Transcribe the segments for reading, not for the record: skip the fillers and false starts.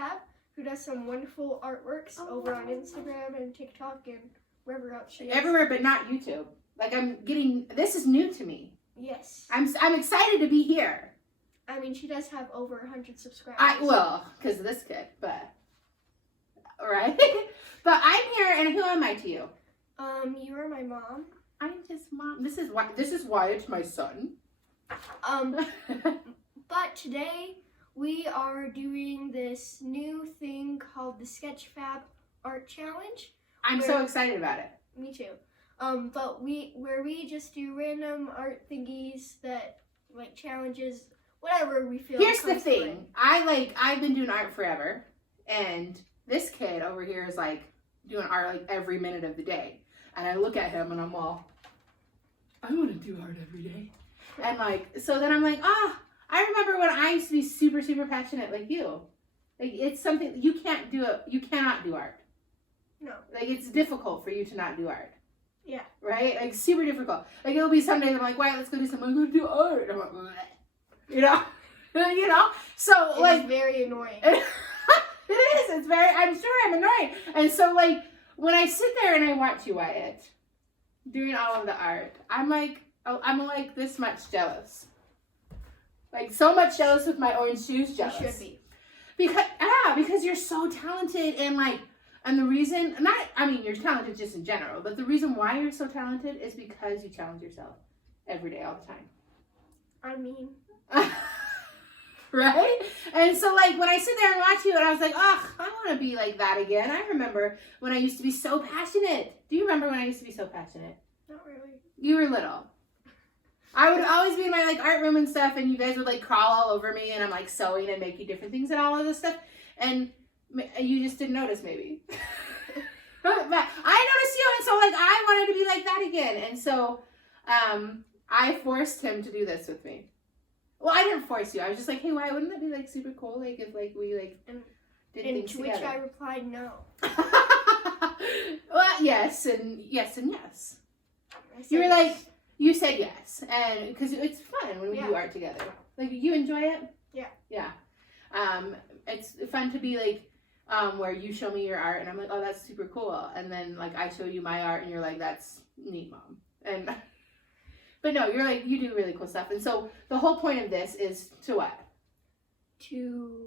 Sketch-Fab, who does some wonderful artworks over on Instagram and TikTok and wherever else she is. Everywhere but not YouTube. Like this is new to me. Yes. I'm excited to be here. I mean, she does have over 100 subscribers. Because of this kid, but, right? But I'm here, and who am I to you? You are my mom. I'm his mom. This is why it's my son. But today we are doing this new thing called the Sketch-Fab Art Challenge. I'm so excited about it. Me too. But we just do random art thingies that, like, challenges, whatever we feel. Here's the thing. I've been doing art forever, and this kid over here is like doing art like every minute of the day. And I look at him and I'm all, I want to do art every day. And so then I'm like, I remember when I used to be super, super passionate like you. Like, it's something, you cannot do art. No. Like, it's difficult for you to not do art. Yeah. Right? Like, super difficult. Like, it'll be some days I'm like, why, let's go do something. I'm going to do art. I'm like, bleh. You know? So, it's very annoying. It is. It's very, I'm sure I'm annoying. And so, like, when I sit there and I watch you, Wyatt, doing all of the art, I'm like this much jealous. Like, so much jealous with my orange shoes jealous. You should be. Because you're so talented and the reason, you're talented just in general, but the reason why you're so talented is because you challenge yourself every day, all the time. I mean. Right? And so, like, when I sit there and watch you, and I was like, I want to be like that again. I remember when I used to be so passionate. Do you remember when I used to be so passionate? Not really. You were little. I would always be in my, like, art room and stuff, and you guys would, like, crawl all over me, and I'm, like, sewing and making different things and all of this stuff, and you just didn't notice, maybe. But I noticed you, and so, like, I wanted to be like that again, and so I forced him to do this with me. Well, I didn't force you. I was just like, hey, why wouldn't that be, like, super cool, like, if, like, we, like, did things together? To which I replied no. Well, yes and yes. You were like, you said yes, and because it's fun when we do art together. Like, you enjoy it? Yeah. Yeah. It's fun to be, like, where you show me your art, and I'm like, oh, that's super cool. And then, like, I show you my art, and you're like, that's neat, Mom. And... But no, you're like, you do really cool stuff. And so the whole point of this is to what? To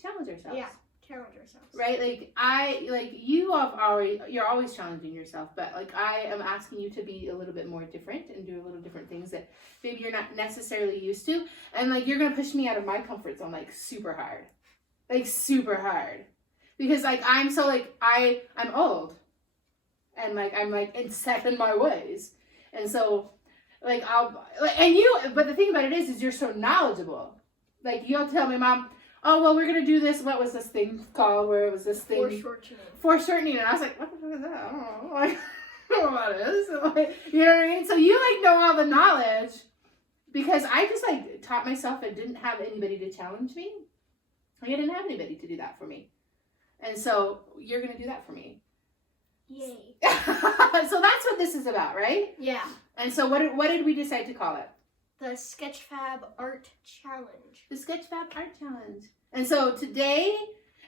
challenge ourselves. Yeah, challenge ourselves. Right? Like, you're always challenging yourself, but, like, I am asking you to be a little bit more different and do a little different things that maybe you're not necessarily used to. And, like, you're going to push me out of my comfort zone, like, super hard. Like, super hard. Because, like, I'm so, like, I'm old. And, like, I'm, like, set in my ways. And so... Like, but the thing about it is you're so knowledgeable. Like, you'll tell me, Mom, oh, well, we're going to do this. What was this thing called? Where it was this thing? Foreshortening. And I was like, what the fuck is that? I don't know. Like, I don't know what it is. Like, you know what I mean? So you, like, know all the knowledge because I just, like, taught myself and didn't have anybody to challenge me. Like, I didn't have anybody to do that for me. And so you're going to do that for me. Yay. So that's what this is about, right? Yeah. And so what did we decide to call it? The Sketch-Fab Art Challenge. The Sketch-Fab Art Challenge. And so today,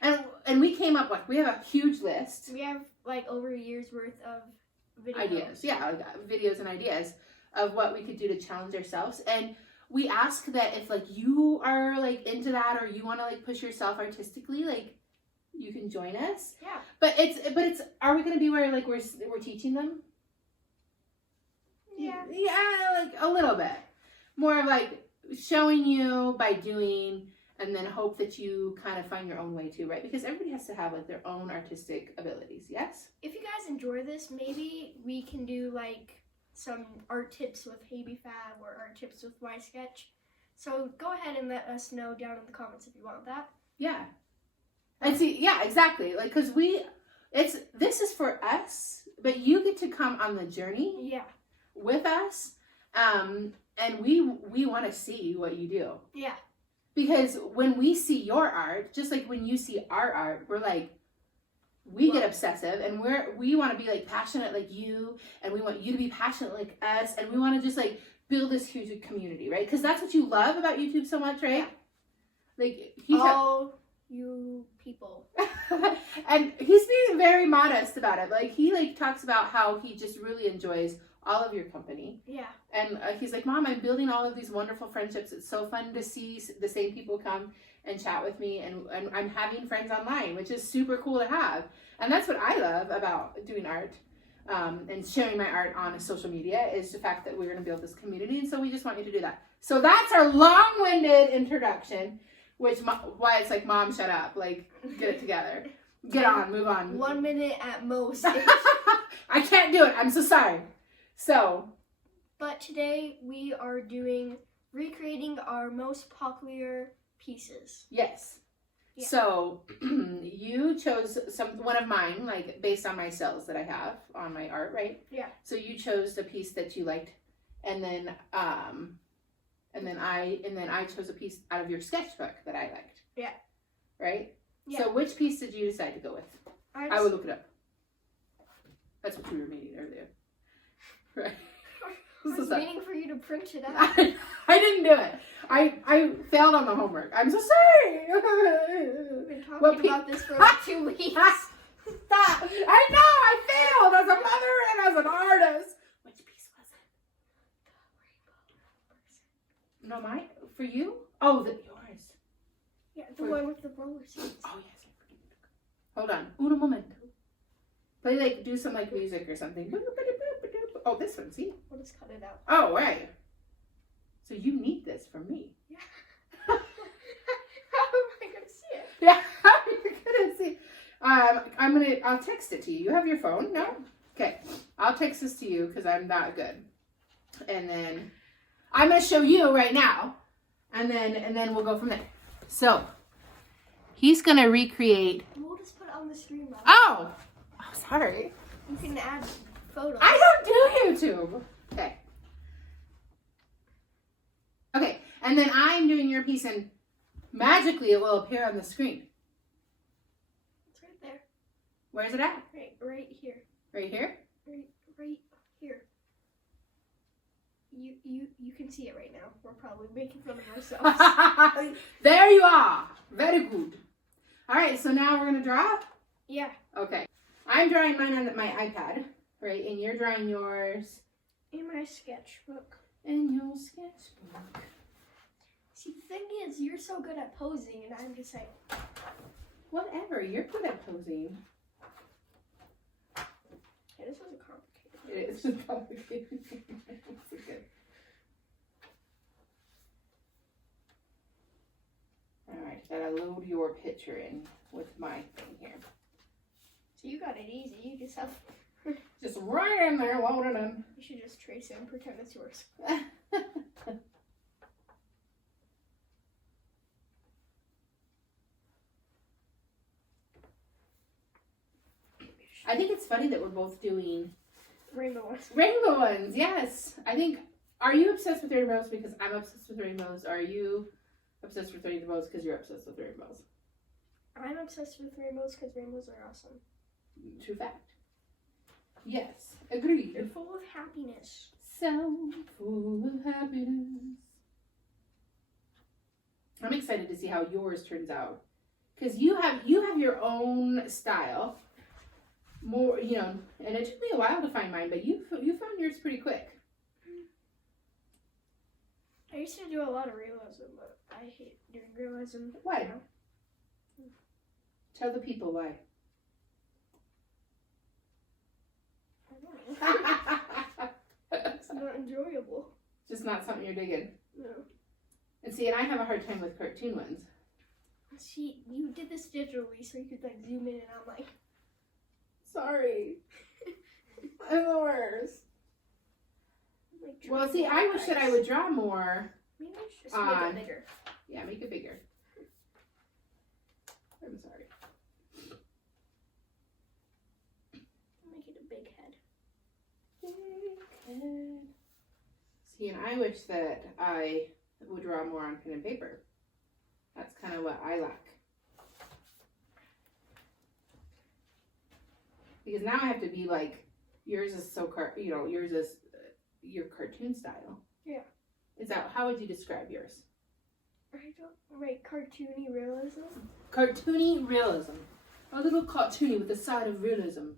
and we came up with, we have a huge list. We have, like, over a year's worth of videos. Ideas. Yeah, like, videos and ideas of what we could do to challenge ourselves. And we ask that if, like, you are, like, into that or you want to, like, push yourself artistically, like, you can join us. Yeah. But it's are we going to be where, like, we're teaching them? Yeah. Yeah, like, a little bit. More of, like, showing you by doing, and then hope that you kind of find your own way too, right? Because everybody has to have, like, their own artistic abilities, yes? If you guys enjoy this, maybe we can do, like, some art tips with HabyFab or art tips with MySketch. So go ahead and let us know down in the comments if you want that. Yeah. And see, yeah, exactly. Like, because this is for us, but you get to come on the journey. Yeah. With us, and we want to see what you do. Yeah. Because when we see your art, just like when you see our art, we're like, we get obsessive, and we want to be, like, passionate like you, and we want you to be passionate like us, and we want to just, like, build this huge community, right? Because that's what you love about YouTube so much, right? Yeah. Like, you people. And he's being very modest about it. Like, he like talks about how he just really enjoys all of your company. Yeah. And he's like, Mom, I'm building all of these wonderful friendships. It's so fun to see the same people come and chat with me, and I'm having friends online, which is super cool to have. And that's what I love about doing art, and sharing my art on social media, is the fact that we're going to build this community. And so we just want you to do that. So that's our long-winded introduction, which why it's like, Mom, shut up. Like, get it together. Get on, move on. 1 minute at most. I can't do it. I'm so sorry. So. But today we are recreating our most popular pieces. Yes. Yeah. So you chose one of mine, like based on my cells that I have on my art, right? Yeah. So you chose the piece that you liked, and then I chose a piece out of your sketchbook that I liked. Yeah. Right? Yeah. So which piece did you decide to go with? I will look it up. That's what we were meeting earlier. Right. I was waiting for you to print it out. I didn't do it. I failed on the homework. I'm so sorry. We've been talking about this for like 2 weeks. Stop. I know. I failed as a mother and as an artist. Which piece was it? No, mine? For you? Oh, yours. Yeah, the one with the roller skates. Oh, yes. Hold on. Uno momento. Play, like, do some, like, music or something. Oh, this one, see? We'll just cut it out. Oh, right. So you need this from me. Yeah. How am I going to see it? Yeah, how are you going to see it? I'll text it to you. You have your phone? No? Okay. I'll text this to you because I'm that good. And then I'm going to show you right now. And then we'll go from there. So, he's going to recreate. We'll just put it on the screen now. Oh, sorry. You can add photos. I don't do YouTube. Okay. Okay, and then I'm doing your piece, and magically it will appear on the screen. It's right there. Where is it at? Right here. Right here? Right here. You can see it right now. We're probably making fun of ourselves. There you are. Very good. All right, so now we're gonna draw. Yeah. Okay. I'm drawing mine on my iPad, right? And you're drawing yours in my sketchbook. In your sketchbook. See, the thing is, you're so good at posing, and I'm just like, whatever. You're good at posing. Yeah, this was a complicated. It is complicated. It's good. All right, gotta load your picture in with my thing here. So you got it easy. You just have. Just right in there, load it in. You should just trace it and pretend it's yours. I think it's funny that we're both doing rainbow ones. Rainbow ones, yes. I think. Are you obsessed with rainbows because I'm obsessed with rainbows? Or are you obsessed with rainbows because you're obsessed with rainbows? I'm obsessed with rainbows because rainbows are awesome. True fact. Yes, agreed. They're full of happiness. So full of happiness. I'm excited to see how yours turns out, because you have your own style. More, and it took me a while to find mine, but you found yours pretty quick. I used to do a lot of realism, but I hate doing realism. Why? Now. Tell the people why. It's not enjoyable. Just not something you're digging. No. And see, and I have a hard time with cartoon ones. See, you did this digitally so you could like zoom in, and I'm like, sorry. I'm the worst. Like, well, see, I wish that I would draw more. Maybe I should just make it bigger. Yeah, make it bigger. I'm sorry. Make it a big head. See, and I wish that I would draw more on pen and paper. That's kind of what I lack. Because now I have to be like, yours is so yours is your cartoon style. Yeah. Is that, how would you describe yours? I don't write cartoony realism. Cartoony realism. A little cartoony with a side of realism.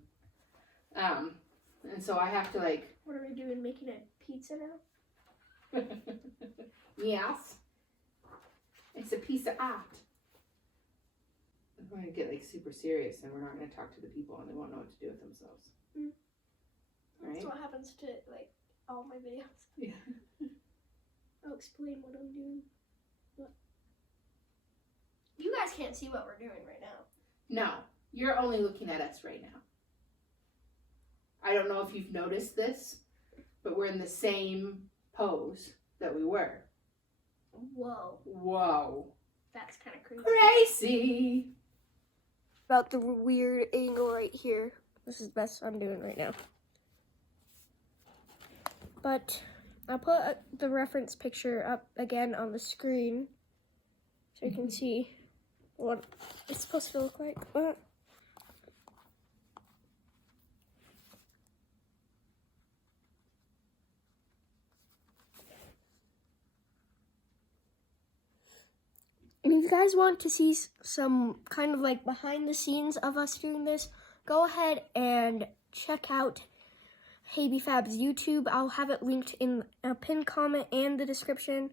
And so I have to like... What are we doing, making a pizza now? Yes. It's a piece of art. We're going to get like super serious and we're not going to talk to the people and they won't know what to do with themselves. Right? That's what happens to like all my videos. Yeah. I'll explain what I'm doing. But you guys can't see what we're doing right now. No, you're only looking at us right now. I don't know if you've noticed this, but we're in the same pose that we were. Whoa. Whoa. That's kind of crazy. Crazy. About the weird angle right here. This is the best I'm doing right now. But I'll put the reference picture up again on the screen so you can see what it's supposed to look like. And if you guys want to see some kind of like behind the scenes of us doing this, go ahead and check out Sketch-Fab's YouTube. I'll have it linked in a pinned comment and the description.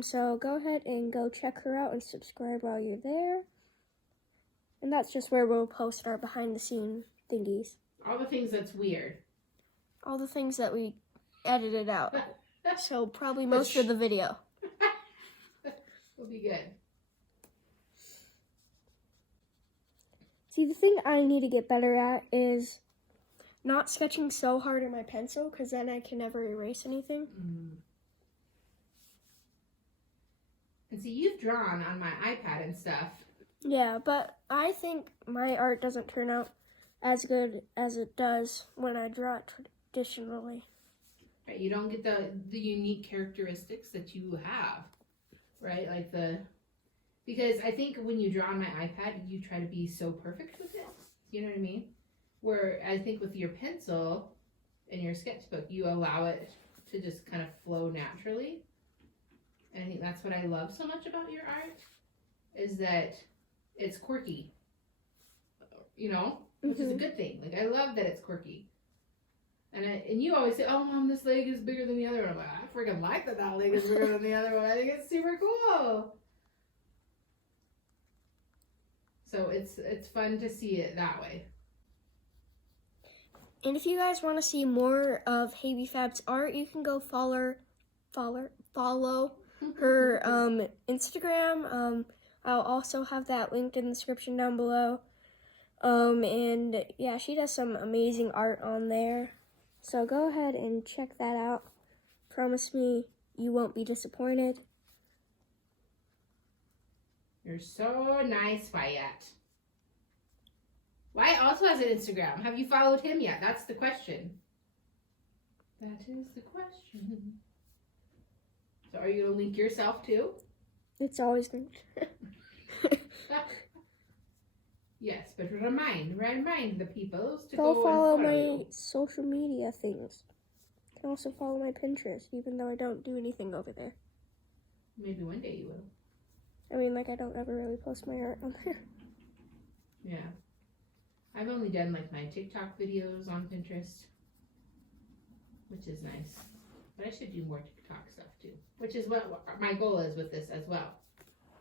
So go ahead and go check her out and subscribe while you're there. And that's just where we'll post our behind the scene thingies. All the things that's weird. All the things that we edited out. So probably most of the video. Will be good. See, the thing I need to get better at is not sketching so hard on my pencil, because then I can never erase anything. And see, you've drawn on my iPad and stuff. Yeah, but I think my art doesn't turn out as good as it does when I draw it traditionally. Right, you don't get the unique characteristics that you have. Right, like because I think when you draw on my iPad, you try to be so perfect with it. You know what I mean? Where I think with your pencil and your sketchbook, you allow it to just kind of flow naturally. And I think that's what I love so much about your art, is that it's quirky. You know, which is a good thing. Like, I love that it's quirky. And you always say, "Oh, Mom, this leg is bigger than the other one." I'm like, I freaking like that leg is bigger than the other one. I think it's super cool. So it's fun to see it that way. And if you guys want to see more of Sketch-Fab's art, you can go follow her Instagram. I'll also have that linked in the description down below. And yeah, she does some amazing art on there. So go ahead and check that out. Promise me you won't be disappointed. You're so nice, Wyatt. Wyatt also has an Instagram. Have you followed him yet? That's the question. That is the question. So are you going to link yourself too? It's always linked. Yes, but remind the people to Go follow my you. social media things. You can also follow my Pinterest, even though I don't do anything over there. Maybe one day you will. I mean, like, I don't ever really post my art on there. Yeah. I've only done, like, my TikTok videos on Pinterest, which is nice. But I should do more TikTok stuff, too, which is what my goal is with this as well.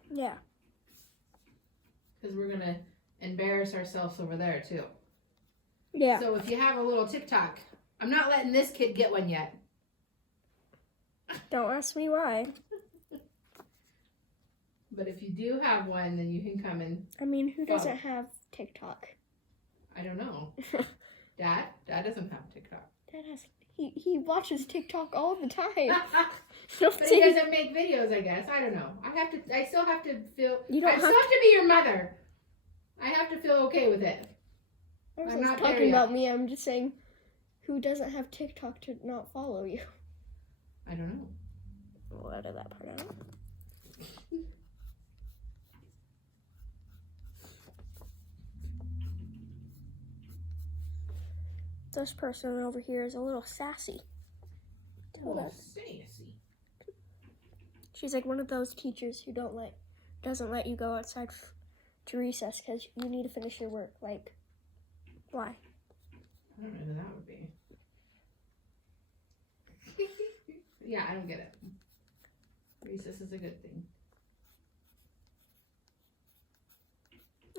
Yeah. Because we're going to embarrass ourselves over there, too. Yeah. So if you have a little TikTok, I'm not letting this kid get one yet. Don't ask me why. But if you do have one, then you can come and... I mean, who doesn't have TikTok? I don't know. Dad doesn't have TikTok. Dad has... He watches TikTok all the time. But he doesn't make videos, I guess. I don't know. I still have to feel... You don't I still have to be your mother. I have to feel okay with it. I'm not talking about me. I'm just saying, who doesn't have TikTok to not follow you? I don't know. We'll edit that part out. This person over here is a little sassy. Oh, sassy. She's like one of those teachers who doesn't let you go outside to recess because you need to finish your work. Like, why? I don't know who that would be. Yeah, I don't get it. Recess is a good thing.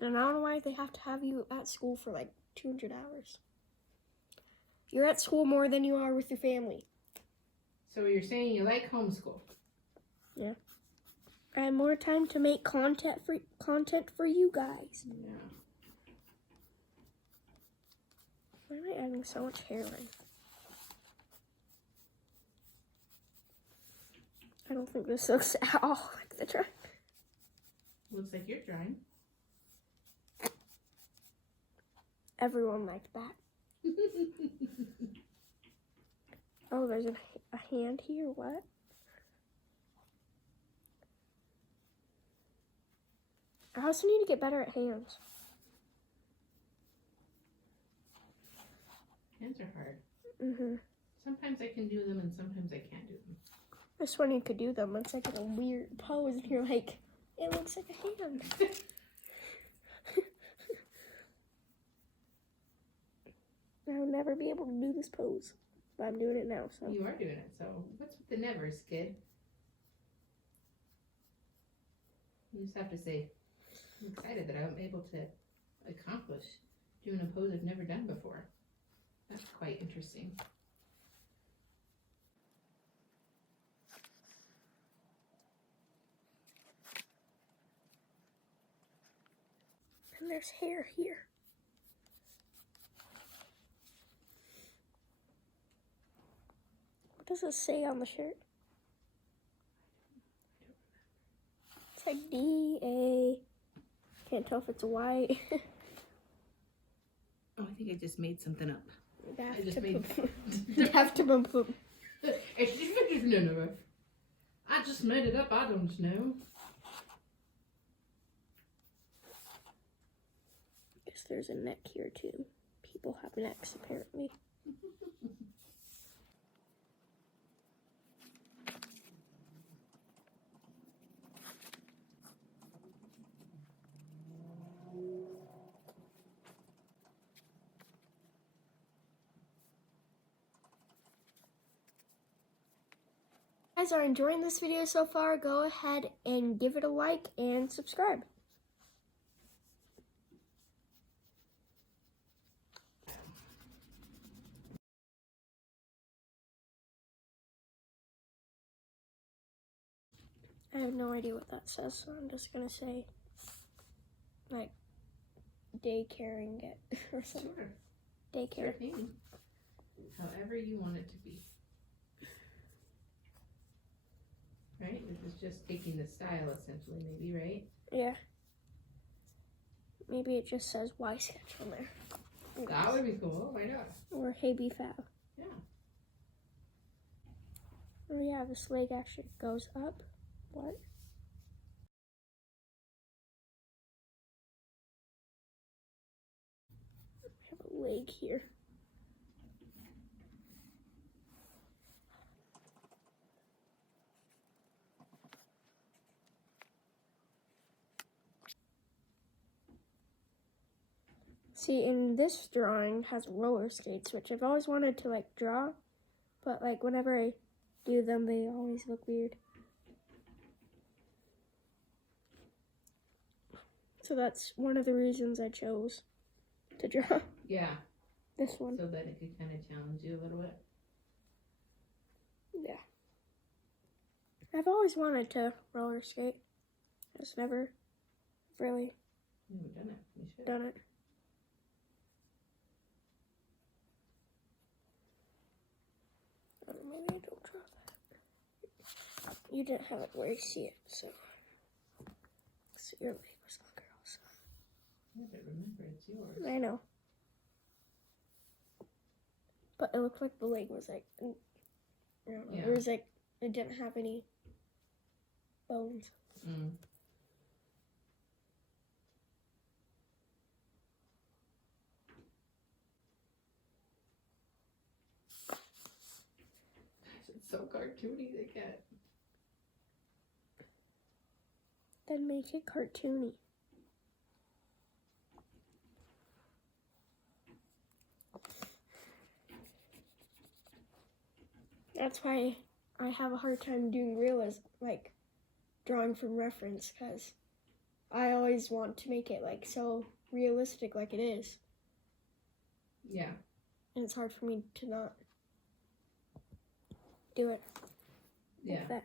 And I don't know why they have to have you at school for like 200 hours. You're at school more than you are with your family. So you're saying you like homeschool? Yeah. I have more time to make content for you guys. Yeah. Why am I adding so much hair in? I don't think this looks at all like the drawing. Looks like you're drawing. Everyone liked that. Oh, there's a hand here. What? I also need to get better at hands. Hands are hard. Mm-hmm. Sometimes I can do them and sometimes I can't do them. This one you could do them. It's like in a weird pose and you're like, it looks like a hand. I'll never be able to do this pose. But I'm doing it now, so. You are doing it, so what's with the nevers, kid? You just have to say, I'm excited that I'm able to accomplish doing a pose I've never done before. That's quite interesting. And there's hair here. What does it say on the shirt? It's like D-A. Can't tell if it's a Y. Oh, I think I just made something up. I just Boom. I just made it up, I don't know. Guess there's a neck here too. People have necks apparently. If you guys are enjoying this video so far, go ahead and give it a like and subscribe. I have no idea what that says, so I'm just gonna say like daycaring it or something. Sure. Daycare. Sure thing. However you want it to be. Right? This is just taking the style essentially, maybe, right? Yeah. Maybe it just says Y sketch on there. That would be cool. Why not? Or Hey Be Fab. Yeah. Oh yeah, this leg actually goes up. What? I have a leg here. See, in this drawing has roller skates, which I've always wanted to like draw, but like whenever I do them, they always look weird. So that's one of the reasons I chose to draw Yeah. this one. So that it could kind of challenge you a little bit. Yeah. I've always wanted to roller skate. I just never really You haven't done it. You should. done it. Or maybe I don't draw that. You didn't have it where you see it, so your leg was longer also. Yeah, but remember, it's yours. I know. But it looked like the leg was like, I don't know, Yeah. it was like, it didn't have any bones. Mm. It's so cartoony, they can't. Then make it cartoony. That's why I have a hard time doing realism, like drawing from reference, because I always want to make it like so realistic like it is. Yeah. And it's hard for me to not do it Yeah. like that.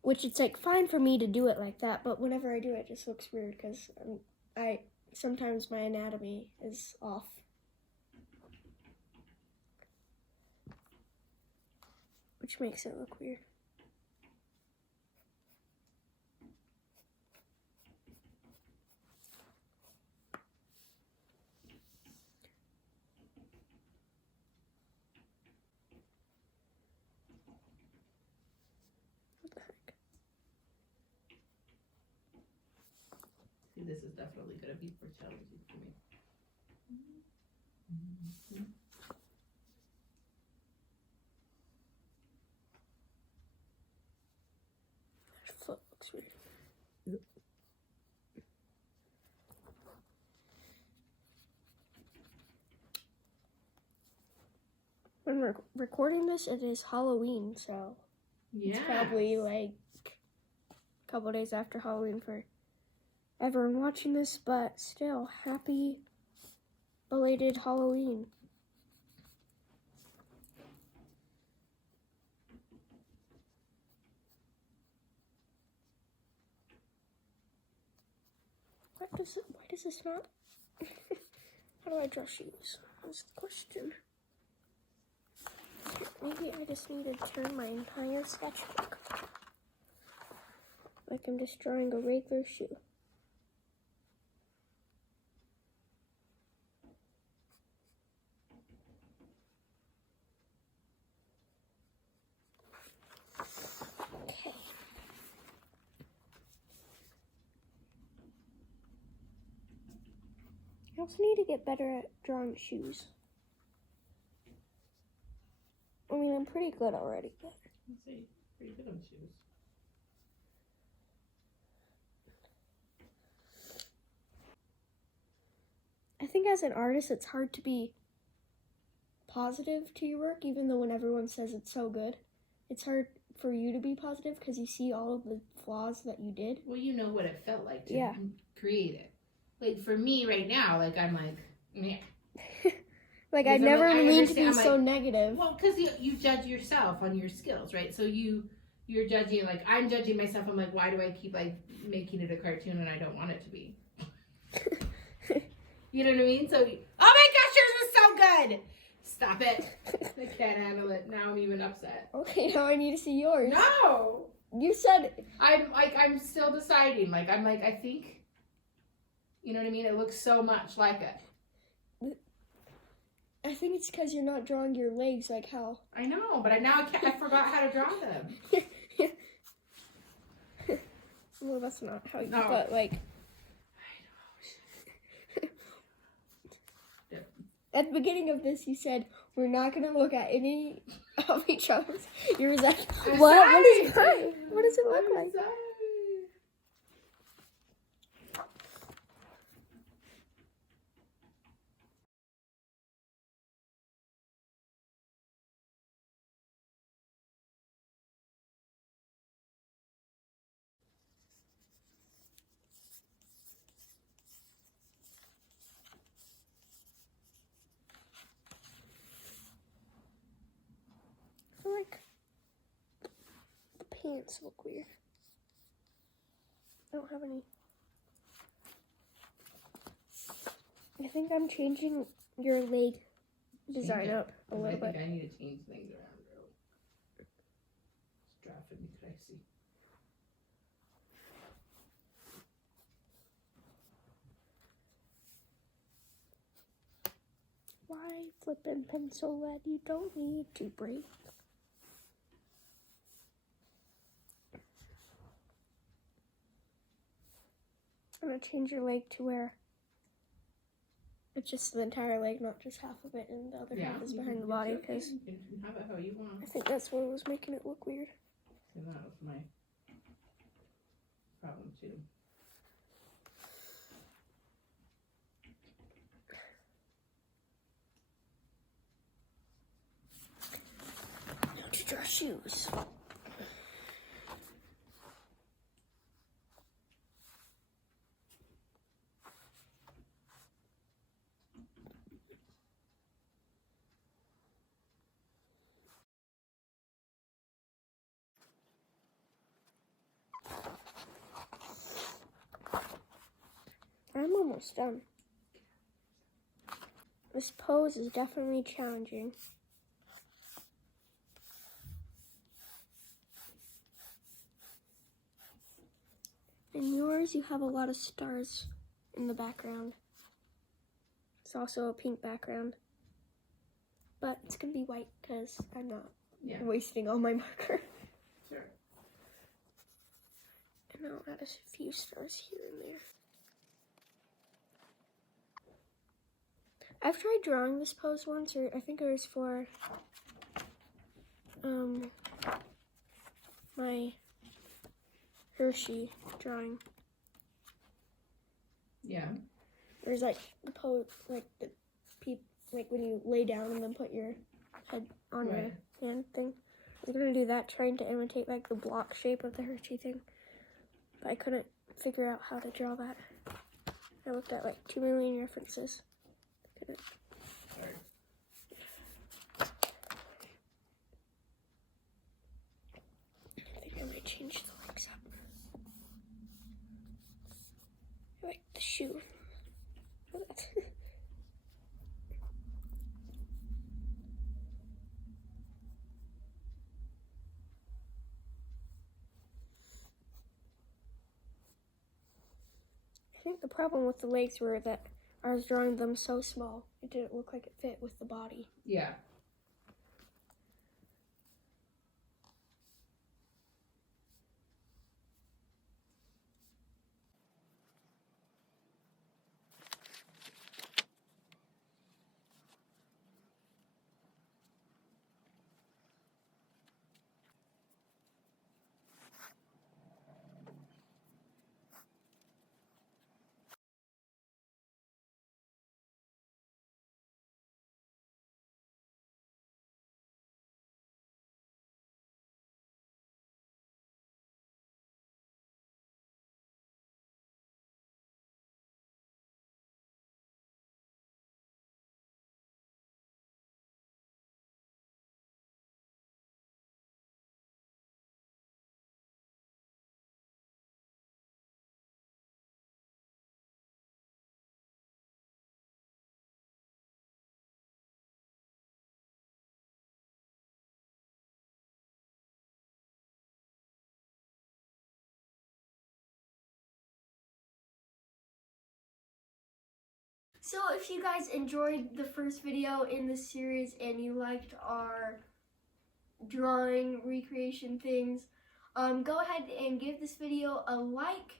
Which it's like fine for me to do it like that, but whenever I do it, it just looks weird because sometimes my anatomy is off. Which makes it look weird. What the heck? See, this is definitely going to be more challenging for me. That foot looks weird. When we're recording this, it is Halloween, so Yeah. it's probably like a couple days after Halloween for everyone watching this, but still, happy belated Halloween. Why does this not? How do I draw shoes? That's the question. Maybe I just need to turn my entire sketchbook. Like I'm just drawing a regular shoe. Okay. I also need to get better at drawing shoes. I mean, I'm pretty good already, but Let's see. Pretty good on shoes. I think as an artist, it's hard to be positive to your work, even though when everyone says it's so good. It's hard for you to be positive because you see all of the flaws that you did. Well, you know what it felt like to Yeah. create it. Like, for me right now, like, I'm like, meh. Like, Because I never I mean to be understand, so negative. Well, because you judge yourself on your skills, right? So you're judging, like, I'm judging myself. I'm like, why do I keep, like, making it a cartoon and I don't want it to be? You know what I mean? So, oh my gosh, yours was so good! Stop it. I can't handle it. Now I'm even upset. Okay, now I need to see yours. No! You said... I'm still deciding. I think, you know what I mean? It looks so much like it. I think it's because you're not drawing your legs like how... I know, but I forgot how to draw them. Well, that's not how you... No. But, like... Yeah. At the beginning of this, you said, we're not going to look at any of each other's. You were like, I'm what? sorry. What does it look I'm like? sorry. I feel like the pants look weird. I don't have any. I think I'm changing your leg design up a little bit. I think I need to change things around, girl. It's driving me crazy. Why flippin' pencil lead? You don't need to break. I'm gonna change your leg to where it's just the entire leg, not just half of it, and the other half is behind the body, because You can have it how you want. I think that's what was making it look weird. And that was my problem too. Now to draw shoes. I'm almost done. This pose is definitely challenging. In yours, you have a lot of stars in the background. It's also a pink background. But it's going to be white because I'm not wasting all my marker. Sure. And I'll add a few stars here and there. I've tried drawing this pose once, or I think it was for my Hershey drawing. Yeah. There's like the pose, like the like when you lay down and then put your head on your hand thing. I was gonna do that, trying to imitate like the block shape of the Hershey thing, but I couldn't figure out how to draw that. I looked at like 2 million references. Couldn't. Sorry. I think I might change the legs up. I like the shoe. I think the problem with the legs were that I was drawing them so small. It didn't look like it fit with the body. Yeah. So if you guys enjoyed the first video in this series and you liked our drawing recreation things, go ahead and give this video a like,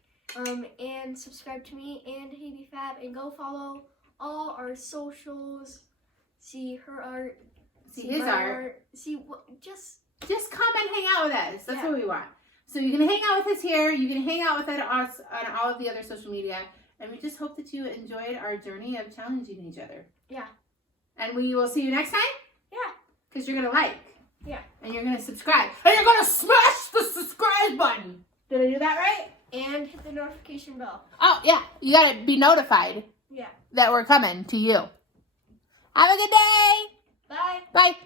and subscribe to me and Sketch-Fab, and go follow all our socials. See her art. See his art. See what just come and hang out with us. That's Yeah. what we want. So you can hang out with us here. You can hang out with us on all of the other social media. And we just hope that you enjoyed our journey of challenging each other. Yeah. And we will see you next time. Yeah. Because you're going to like. Yeah. And you're going to subscribe. And you're going to smash the subscribe button. Did I do that right? And hit the notification bell. Oh, yeah. You got to be notified. Yeah. That we're coming to you. Have a good day. Bye. Bye.